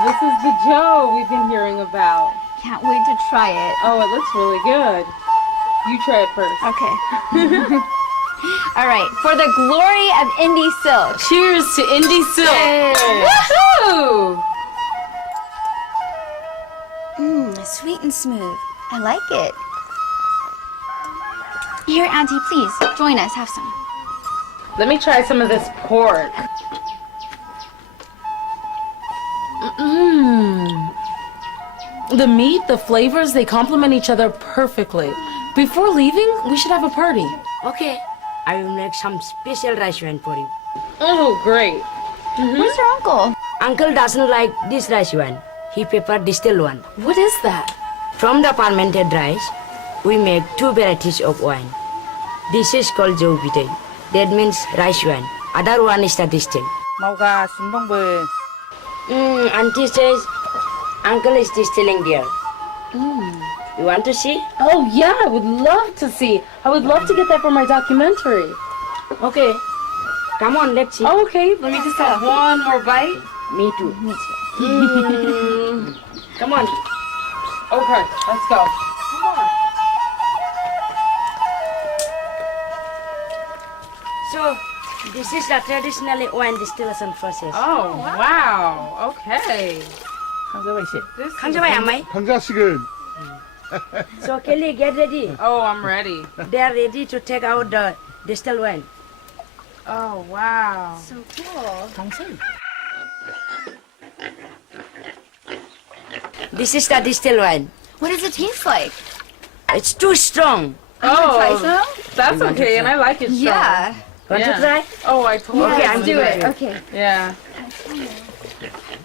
this is the dough we've been hearing about. Can't wait to try it. Oh, it looks really good. You try it first. Okay. All right, for the glory of indie silk. Cheers to indie silk. Woohoo! Sweet and smooth. I like it. Here, Auntie, please, join us. Have some. Let me try some of this pork. The meat, the flavors, they complement each other perfectly. Before leaving, we should have a party. Okay, I will make some special rice wine for you. Oh, great. Where's your uncle? Uncle doesn't like this rice wine. He preferred distilled one. What is that? From the fermented rice, we make two varieties of wine. This is called jovite. That means rice wine. Other one is the distilled. Mauga sunbongbo. Auntie says, Uncle is distilling there. You want to see? Oh, yeah, I would love to see. I would love to get that for my documentary. Okay. Come on, let's see. Oh, okay, let me just have one more bite. Me too. Me too. Come on. Okay, let's go. So, this is the traditional wine distillation process. Oh, wow. Okay. 한잔 Kanjawai, am I? 한 잔씩은 So, Kelly, get ready. Oh, I'm ready. They are ready to take out the distilled wine. Oh, wow. So cool. This is the distilled wine. What does it taste like? It's too strong. Try some? That's okay, and I like it strong. Yeah. Want Yeah. to try? Oh, I totally Okay, Let's I'm do doing it. it. Okay. Yeah.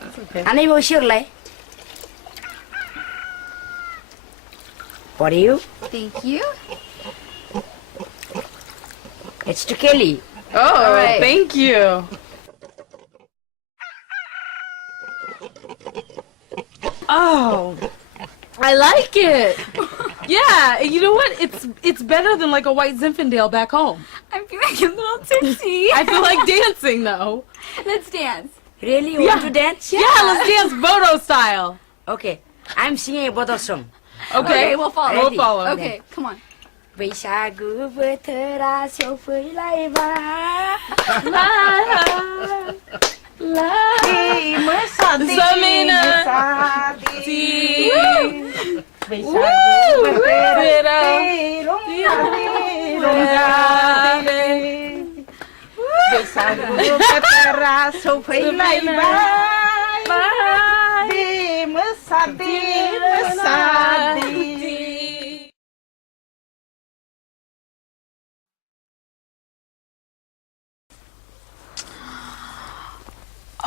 That's okay. Ani mo sure For you, Thank you. it's to Kelly. Oh, right. thank you. Oh, I like it. Yeah, you know what? It's better than like a white Zinfandel back home. I'm feeling a little tipsy. I feel like dancing though. Let's dance. Really? You want to dance? Yeah, let's dance Bodo style. Okay. I'm singing a Bodo song. Okay, we'll follow. We'll Ready? follow. Okay, come on. Vaisagu betera sofai lai ba. Samina.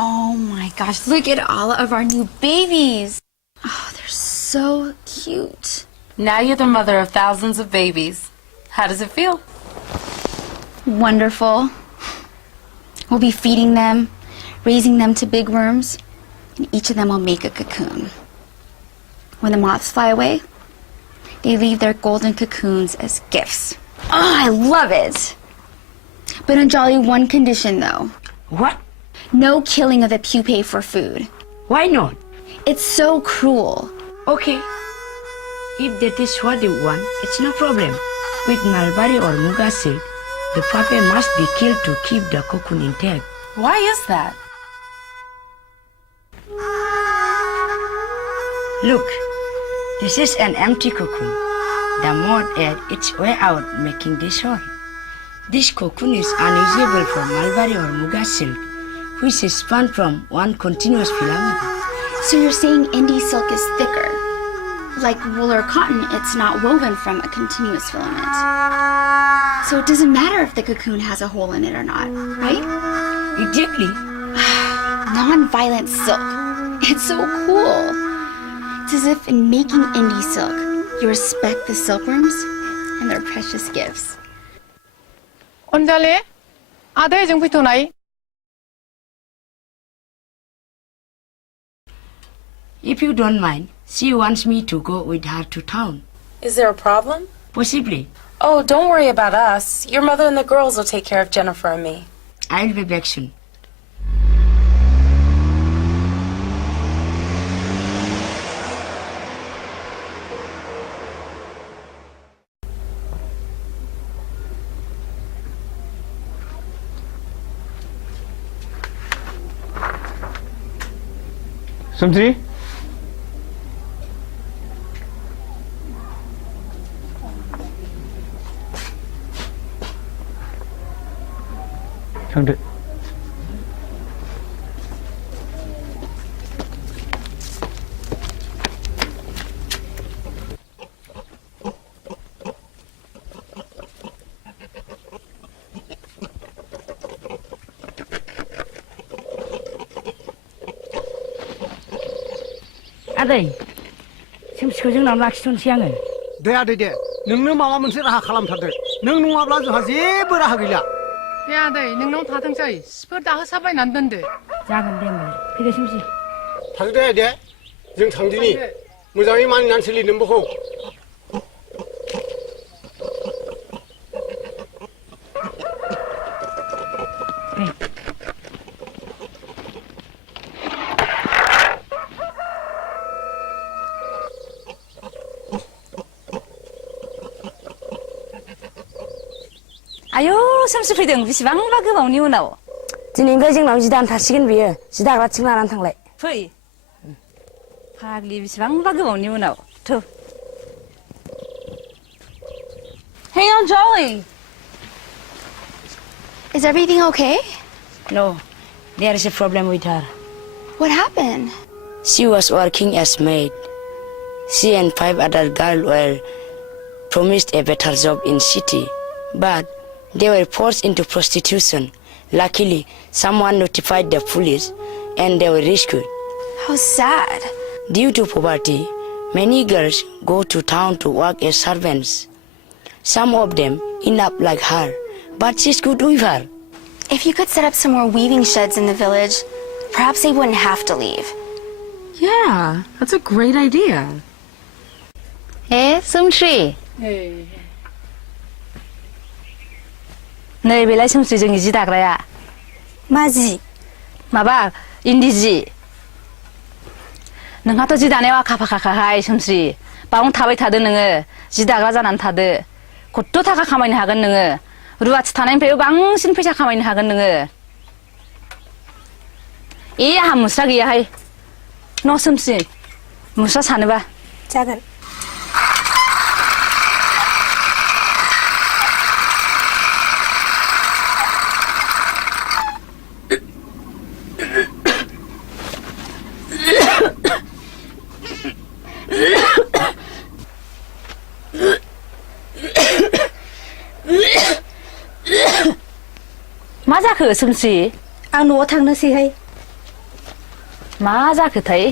Oh my gosh, look at all of our new babies. Oh, they're so cute. Now you're the mother of thousands of babies. How does it feel? Wonderful. We'll be feeding them, raising them to big worms, and each of them will make a cocoon. When the moths fly away, they leave their golden cocoons as gifts. Oh, I love it. But on Jolly, one condition though. What? No killing of the pupae for food. Why not? It's so cruel. Okay. If that is what you want, it's no problem. With mulberry or muga silk, the puppy must be killed to keep the cocoon intact. Why is that? Look, this is an empty cocoon. The moth ate its way out, making this hole. This cocoon is unusable for mulberry or muga silk, which is spun from one continuous filament. So you're saying indie silk is thicker? Like wool or cotton, it's not woven from a continuous filament. So it doesn't matter if the cocoon has a hole in it or not, right? Exactly. Non-violent silk. It's so cool. It's as if in making indie silk, you respect the silkworms and their precious gifts. 언달래? 아들 정부터 나이? If you don't mind, she wants me to go with her to town. Is there a problem? Possibly. Oh, don't worry about us. Your mother and the girls will take care of Jennifer and me. I'll be back soon. something? Found it. आदै सोमसिखौ जोंनाव लाखिथ'नोसै आङो दे आदै दे नोंनो माबा मोनसे राहा खालामथारदो नों नङाब्ला जोंहा जेबो राहा गैला दे आदै नोंनाव थाथोंसै सिफोर दाहोसाबायनानै दोनदो जागोन दे होमबालाय फैदो सोमसि थांदो दे दे जों थांदिनि मोजाङै मानिनानै सोलि नोंबोखौ आयौ सोमसि फैदों बेसेबांबा गोबावनि उनाव दिनैनिफ्राय जोंनाव जि दानो थासिगोन बियो जि दाग्राथिं लानानै थांलाय फै फाग्लि बेसेबांबा गोबावनि उनाव थौ Hang on, Jolly. Is everything okay? No, there is a problem with her. What happened? She was working as maid. She and 5 other girls were promised a better job in city, but they were forced into prostitution. Luckily, someone notified the police and they were rescued. How sad. Due to poverty, many girls go to town to work as servants. Some of them end up like her, but she's good with her. If you could set up some more weaving sheds in the village, perhaps they wouldn't have to leave. Yeah, that's a great idea. 에 솜씨 नै बेलाय सोमसि जोंनि जि दाग्राया 마지. माबा इन्दि जि नोंहाथ' जि दानायाव आखा फाखाखाहाय सोमसि बावनो थाबाय थादो नोङो जि दाग्रा जानानै थादो खथ्थ' थाखा खामायनो हागोन नोङो रुवाथि थानायनिफ्रायबो बांसिन फैसा खामायनो हागोन नोङो आहा मुस्रा गैयाहाय न' सोमसि मुस्रा सानोबा जागोन. मा जाखो सोमसि आं न'आव थांनोसैहाय. मा जाखोथाय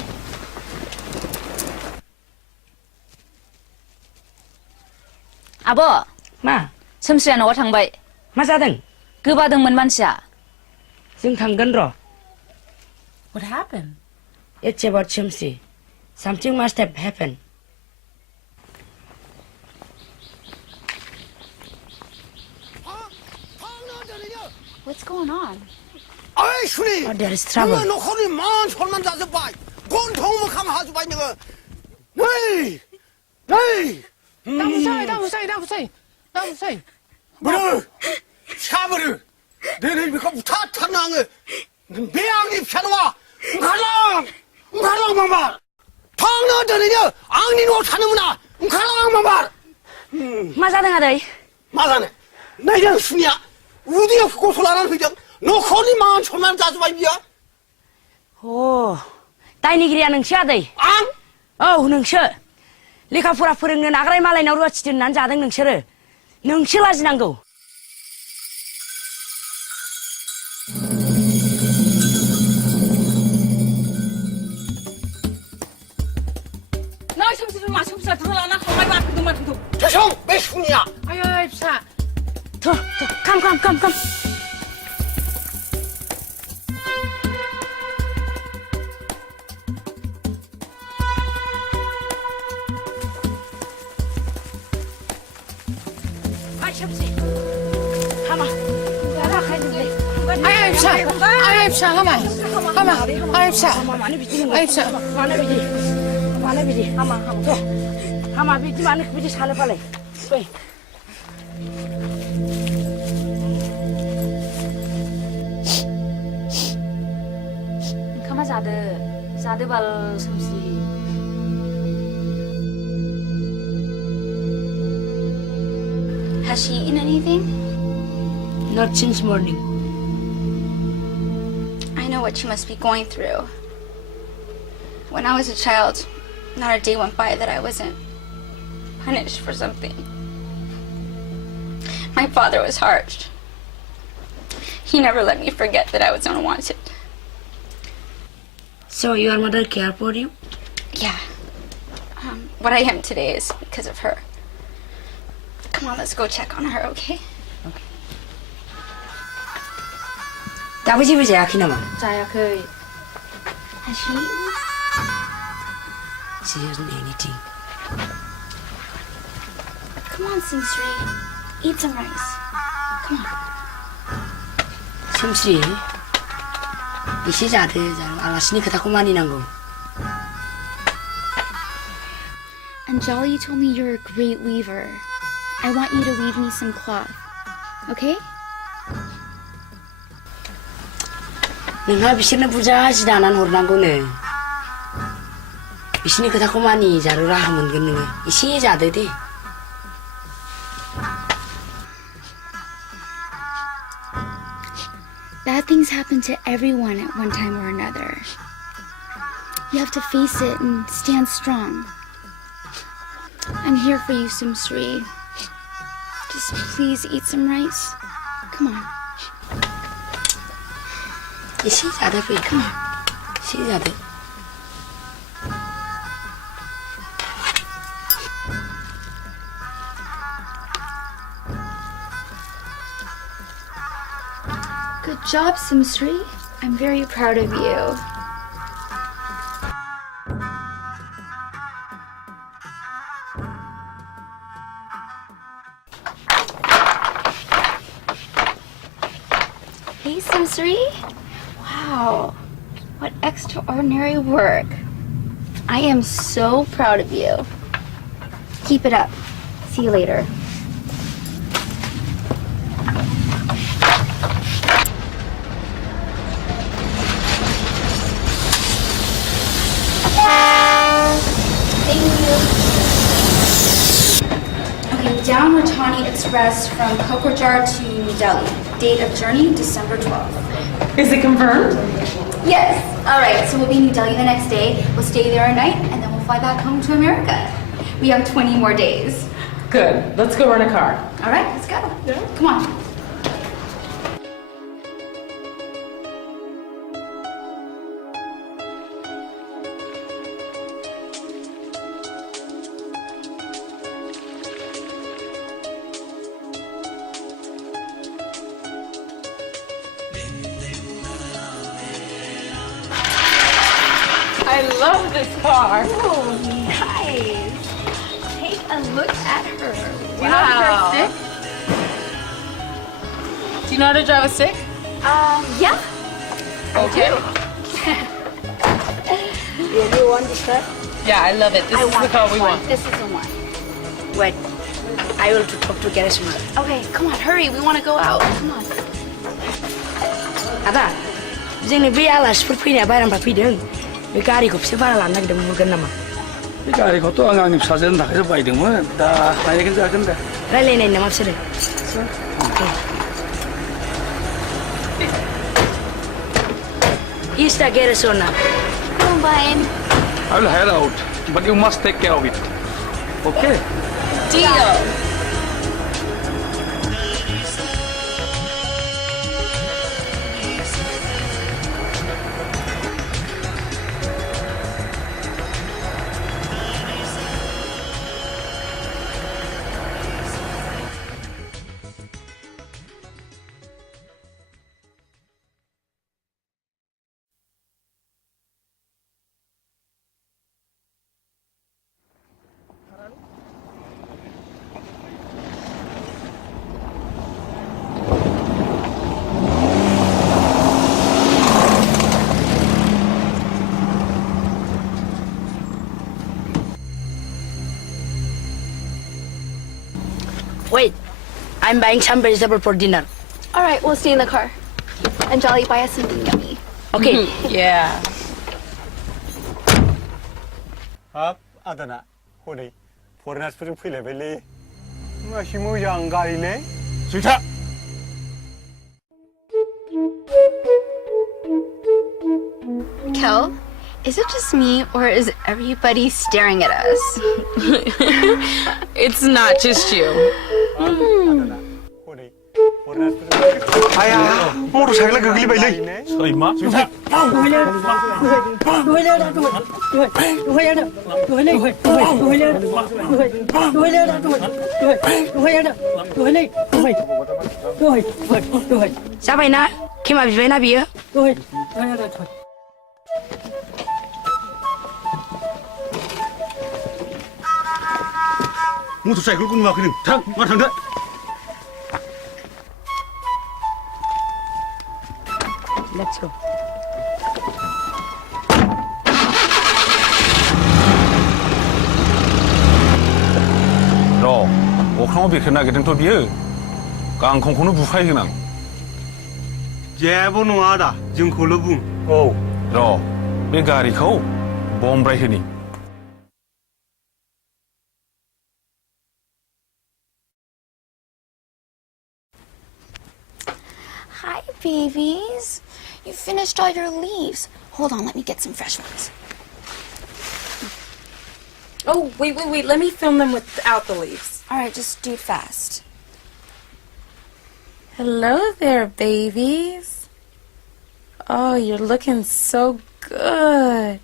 आब' मा सोमसिया न'आव थांबाय मा जादों गोबादोंमोन मानसिया जों थांगोन र' What happened? It's about Shumsi. Something must have happened. What's going on? 아이 순이 Oh, there is trouble. 너가 너커니 만 손만 자서 봐 권통을 강하지 봐 너가 에이 에이 나무사이 뭐를 샤브를 내를 비가 무타타나게 매양이 피하노와 가랑 마마 당나더니냐 앙니노 타는구나 가랑 마마 मा जादों आदै 마사네 내가 순이야 우디가 고소라는 회장 너커니 만 손만 자서 봐 비야 अ दायनिगिरिया नोंसो आदै 앙 औ नोंसो लेखा फरा फोरोंनो नागारै मालायनाव रुवाथि दोननानै जादों नोंसोरो नोंसो लाजिनांगौ 나 somsi 좀 마셔보자. 들어라나 가만히 봐. 그동안 좀. 대성 왜 순이야 아유 입사 컴 아이 shumsi 하마 야라 가야지 아유 입사 하마 아유 입사 mana biji 아유 입사 mana biji hama biji mana biji sale palai weh Come 하나 자드 숨쉬. Has she eaten anything? Not since morning. I know what she must be going through. When I was a child, not a day went by that I wasn't punished for something. My father was harsh. He never let me forget that I was unwanted. So your mother care for you? Yeah. What I am today is because of her. Come on, let's go check on her, okay? 아버지 보자 야키나마. 자야 그 Has she eaten? She hasn't anything. Come on, Simsri. Eat some rice. Come on. 심씨. 이 시자들 알았으니까 다 그만이란 거. Anjali told me you're a great weaver. I want you to weave me some cloth. Okay? 내가 비시는 부자하지도 않아 노란 거네. 비시니까 다 그만이 자르라 하면 그는 이 시자들이. Bad things happen to everyone at one time or another. You have to face it and stand strong. I'm here for you, Simsri. Just please eat some rice. Come on. 이 시자들 보니까 시자들. Good job, Simsri. I'm very proud of you. Hey, Simsri. Wow, what extraordinary work. I am so proud of you. Keep it up. See you later. Thank you. Okay, down Rattani Express from Kokrajhar to New Delhi. Date of journey, December 12th. Is it confirmed? Yes. All right, so we'll be in New Delhi the next day. We'll stay there a night, and then we'll fly back home to America. We have 20 more days. Good. Let's go rent a car. All right, let's go. Come on. I love this car. Oh, nice. Take a look at her. You know how to drive a stick? Do you know how to drive a stick? Yeah. Okay. You want this car? Yeah, I love it. This is the car we want. This is the one. Wait, I will talk to Karisma. Okay, come on, hurry. We want to go out. Come on. 아빠, 이제는 비알라 스포츠피냐 바람 바피든 이 가리 곱세 바람 안 나게 되면 모르겠나마. 그러니까 이거 또 안강님 사전 나가서 봐야 되면 다 많이 괜찮은데. 랄레네 있는 맙시래. Ista get us on now. Come on, Brian. I will head out, but you must take care of it. Okay? Deal. Wait, I'm buying some vegetable for dinner. All right, we'll stay in the car. And Jolly, buy us something yummy. Okay. Yeah. हाब आदाना हनै फरेनार्सफोरजों फैलायबायलै मासि मोजां गारिलै Suitha Kel, is it just me or is everybody staring at us? It's not just you. हनै फरेनार्सफोरजों आया मटर साइकेला गोग्लैबायलै सैमा सुइथा जाबायना खेमा बिबायना बियो मटर साइकेलखौ नुवाखै नों थां मा थांदो Let's go. अख्राङाव बिरखो नागिरदोंथ' बियो गांखंखौनो बुफायगोन आं जेबो नङा आदा जोंखौल' बुं औ बे गारिखौ बमब्रायहोनि Hi, babies. You finished all your leaves. Hold on, let me get some fresh ones. Oh, wait. Let me film them without the leaves. All right, just do it fast. Hello there, babies. Oh, you're looking so good.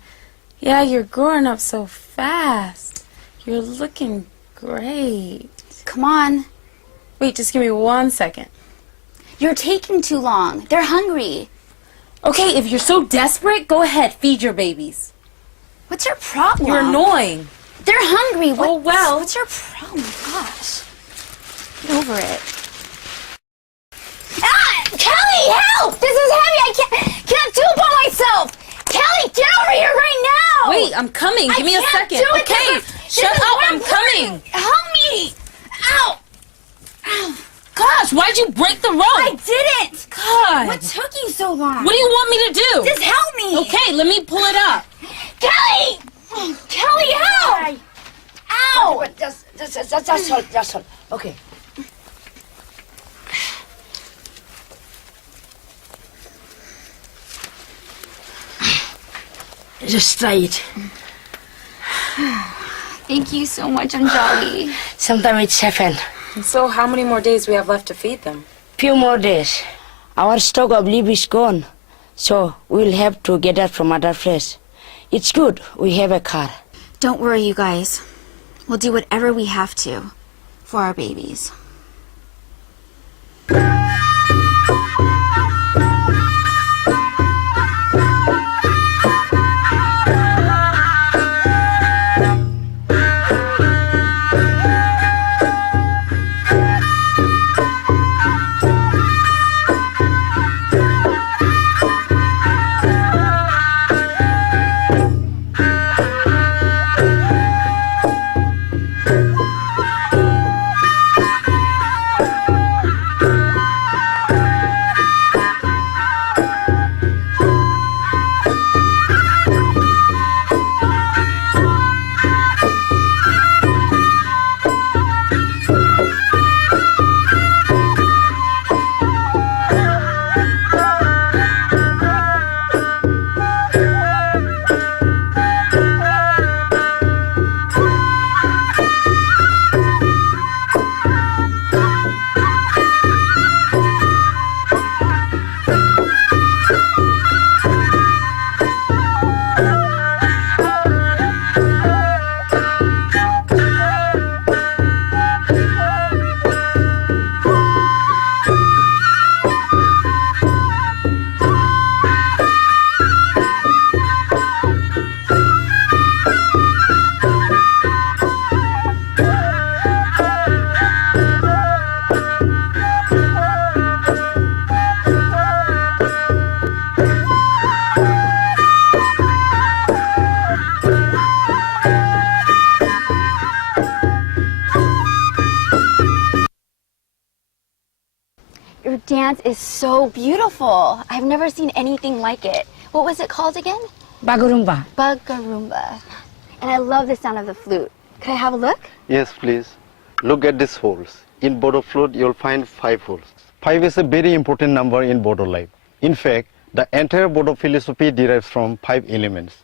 Yeah, you're growing up so fast. You're looking great. Come on. Wait, just give me 1 second. You're taking too long. They're hungry. Okay, if you're so desperate, go ahead, feed your babies. What's your problem? You're annoying. They're hungry. Oh, well. What's your problem? Gosh. Get over it. Ah! Kelly, help! This is heavy. I can't do it by myself. Kelly, get over here right now. Wait, I'm coming. Give me a second. Do it. Okay, shut up. I'm coming. Help me. Ow. Ow. Gosh, why'd you break the rope? I didn't. God. What took you so long? What do you want me to do? Just help me. Okay, let me pull it up. Kelly! Kelly, help! Ow! Just hold. Okay. Just try it. Thank you so much, Anjali. Sometimes it's happen. So how many more days we have left to feed them? Few more days. Our stock of leaf is gone, so we'll have to get that from other place. It's good we have a car. Don't worry, you guys. We'll do whatever we have to for our babies. Your dance is so beautiful. I've never seen anything like it. What was it called again? Bagurumba. Bagarumba. And I love the sound of the flute. Could I have a look? Yes, please. Look at these holes. In Bodo flute, you'll find 5 holes. 5 is a very important number in Bodo life. In fact, the entire Bodo philosophy derives from 5 elements.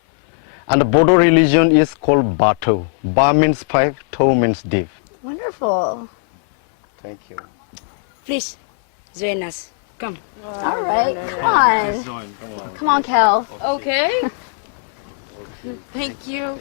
And the Bodo religion is called Bato. Ba means 5, To means deep. Wonderful. Thank you. Please, join us. Come. All right, come on. Come on, Kel. Okay. Thank you.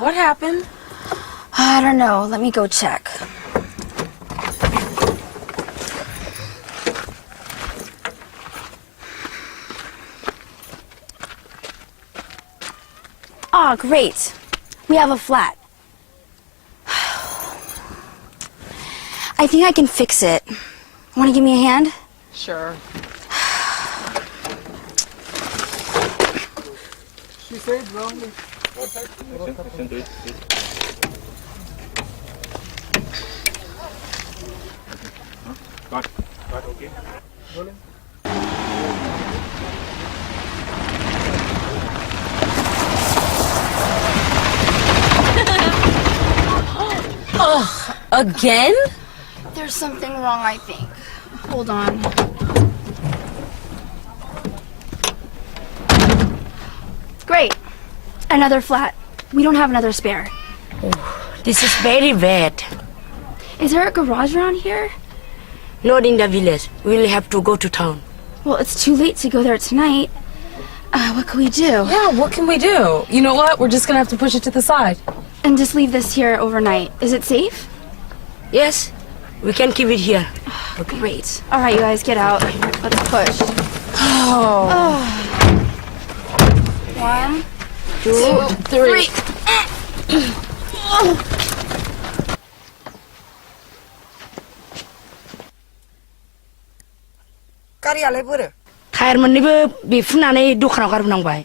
What happened? I don't know. Let me go check. Oh, great. We have a flat. I think I can fix it. Want to give me a hand? Sure. Ugh, again? There's something wrong, I think. Hold on. Great. Another flat. We don't have another spare. This is very bad. Is there a garage around here? Not in the village. We'll have to go to town. Well, it's too late to go there tonight. What can we do? Yeah, what can we do? You know what? We're just gonna have to push it to the side. And just leave this here overnight. Is it safe? Yes, we can keep it here. Great. All right, you guys, get out. Let's push. Oh. 1, 2, 3. गारियालाय borrow tyre मोननैबो बेफुनानै दखानाव गारबोनांबाय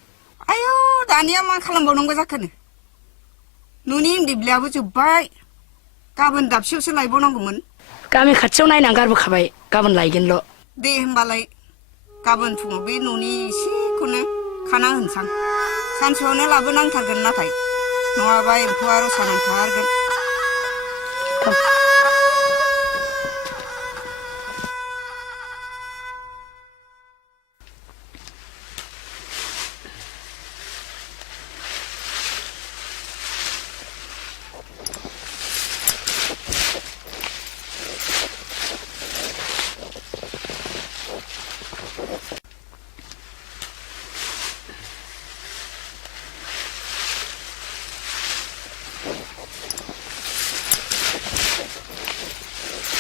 आयौ दानिया मा खालामबावनांगौ जाखोनो न'नि इन्दिब्लायाबो जोब्बाय गाबोन दाबसेयावसो लायबावनांगौमोन गामि खाथियाव नायनानै गारबोखाबाय गाबोन लायगोनल' दे होमबालाय गाबोन फुङाव बे न'नि एसेखौनो खाना होनसां सानसेयावनो लाबोनांथारगोन नाथाय नङाबा एम्फौआ रसा नांथारगोन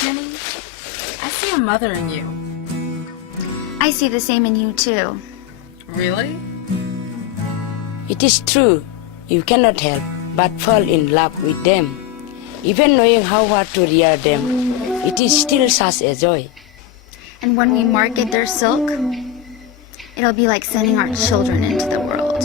Jenny, I see a mother in you. I see the same in you, too. Really? It is true. You cannot help but fall in love with them. Even knowing how hard to rear them, it is still such a joy. And when we market their silk, it'll be like sending our children into the world.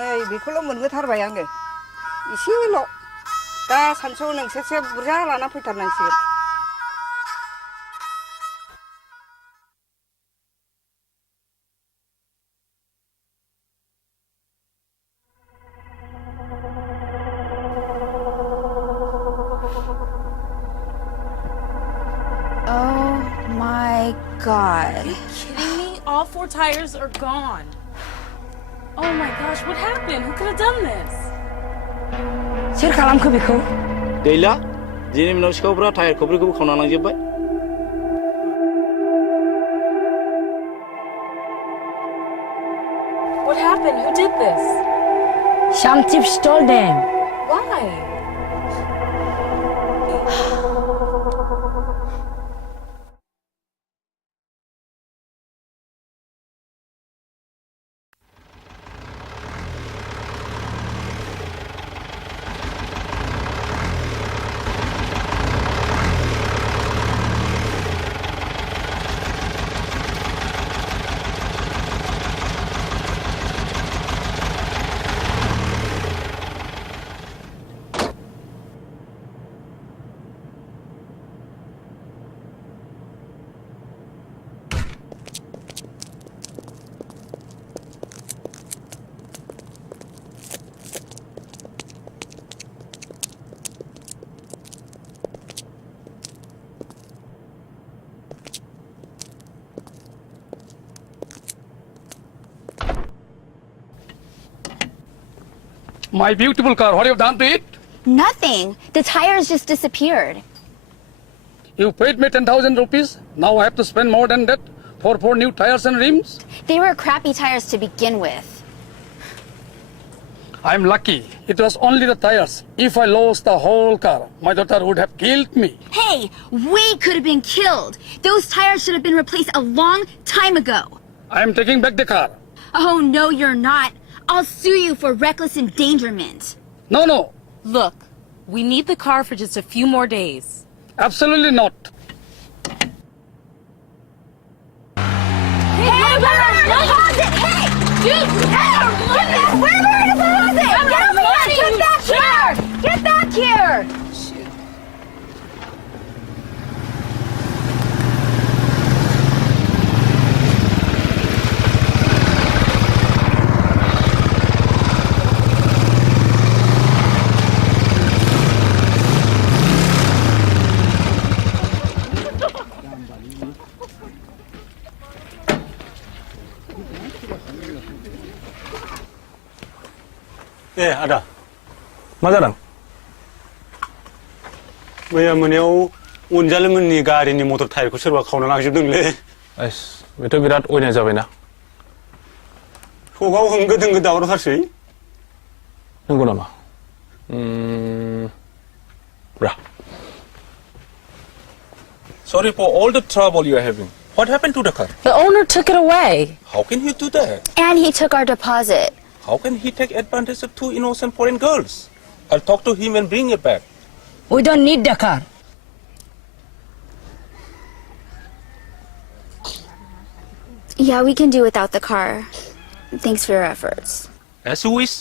नै बेखौल' मोनबोथारबाय आङो एसेल' दा सानसुआव नोंसोरसो बुरजा लाना फैथारनांसिगोन Oh my God. Are you kidding me? All 4 tires are gone. Oh my gosh, what happened? Who could have done this? सोर खालामखो बेखौ गैला दिनै मोनाव सिखावफ्रा tyre खब्रैखौबो खावना लांजोब्बाय What happened? Who did this? Some thief stole them. Why? My beautiful car, what have you done to it? Nothing. The tires just disappeared. You paid me 10,000 rupees. Now I have to spend more than that for 4 new tires and rims. They were crappy tires to begin with. I'm lucky. It was only the tires. If I lost the whole car, my daughter would have killed me. Hey, we could have been killed. Those tires should have been replaced a long time ago. I'm taking back the car. Oh, no, you're not. I'll sue you for reckless endangerment. No, no. Look, we need the car for just a few more days. Absolutely not. Hey, where are the deposit? Hey! Dude, hey! Where are the deposit? Get over here! Get back here! Get back here! 예, 아다. मा जादों? मैया मोनायाव अनजालुमोननि गारिनि मटर टायारखौ सोरबा खावना लांजोबदोंलै। S, Beth' बिराद अयनाय जाबायना। सगाव होंगो दोंगो दावरावथारसै। नंगौ नामा? Ra. Sorry for all the trouble you are having. What happened to the car? The owner took it away. How can he do that? And he took our deposit. How can he take advantage of 2 innocent foreign girls? I'll talk to him and bring it back. We don't need the car. Yeah, we can do without the car. Thanks for your efforts. As you wish.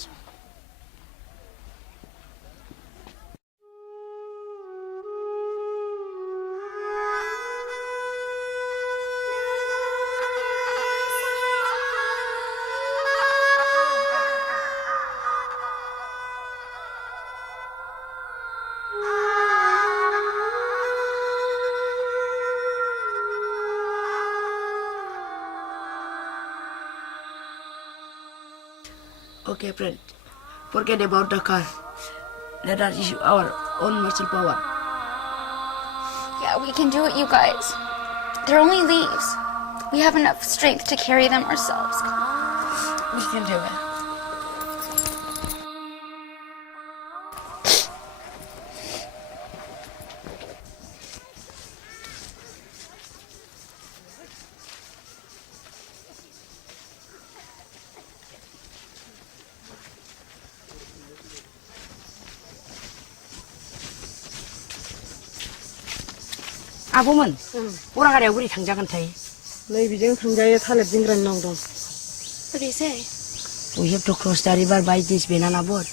Okay, friend. Forget about the car. Let us use our own muscle power. Yeah, we can do it, you guys. They're only leaves. We have enough strength to carry them ourselves. We can do it. 아보면 오라가래 우리 당장은 타이. 내 비중 상자에 탈랩 징그런 놈동. What do you say? We have to cross the river by this banana boat.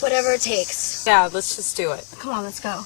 Whatever it takes. Yeah, let's just do it. Come on, let's go.